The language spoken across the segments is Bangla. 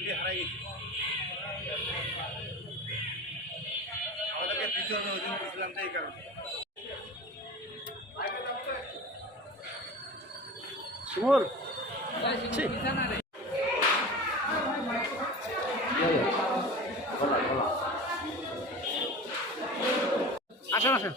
ফ্যামিলি হারাই গেছি। আমাদেরকে দিতে হবে, ওই জন্য বলছিলাম তো এই কারণে। সুমর আসেন আসেন।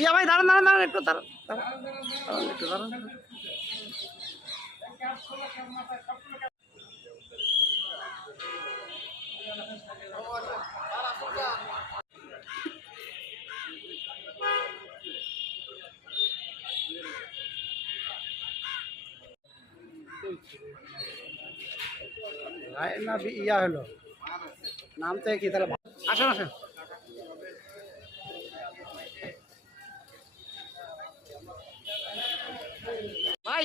ইয়া ভাই দাঁড়ান দাঁড়ান দাঁড়ান একটু দাঁড়ান একটু দাঁড়ান। না ইয়া হলো নাম তো কি তাহলে আসেন আসেন। ভাই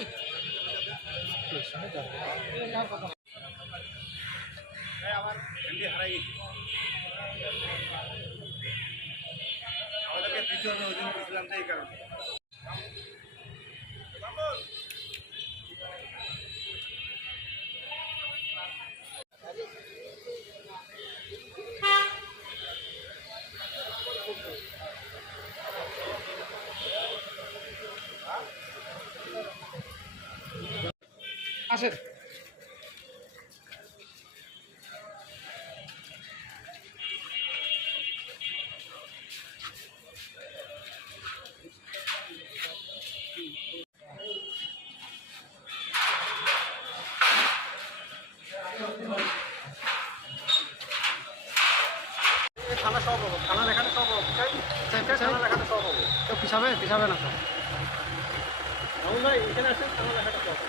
আমার ফ্যামিলি হারাই গেছি। আমাদেরকে দিতে হবে, ওই জন্য বলছিলাম তো এই কারণে। আসেন। থানা সব পাবো, থানার এখানে সব পাবো, থানার এখানে সব পাবো। কেউ পিছাবে পিছাবে না। ভাই এখানে আসেন, থানার এখানে সব পাবো।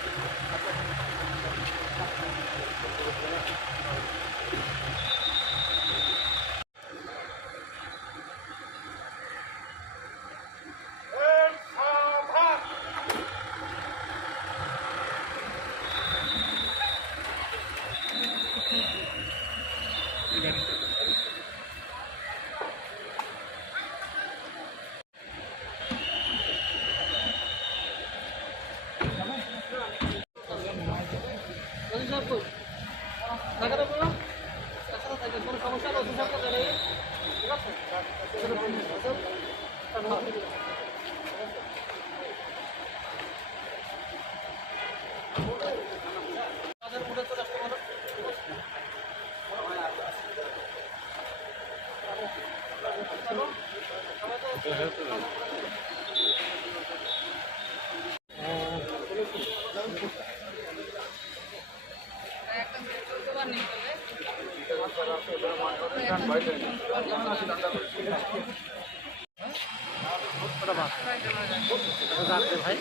ভাই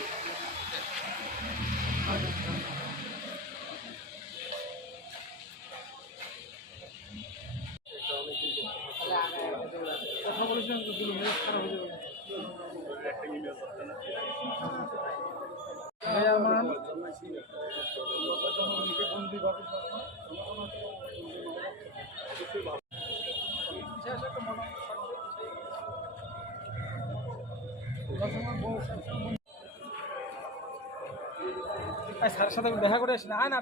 কথা বলেছিলাম একটা ইমেল করতে না আমার স্যারের সাথে দেখা করে আসি না, আয় না।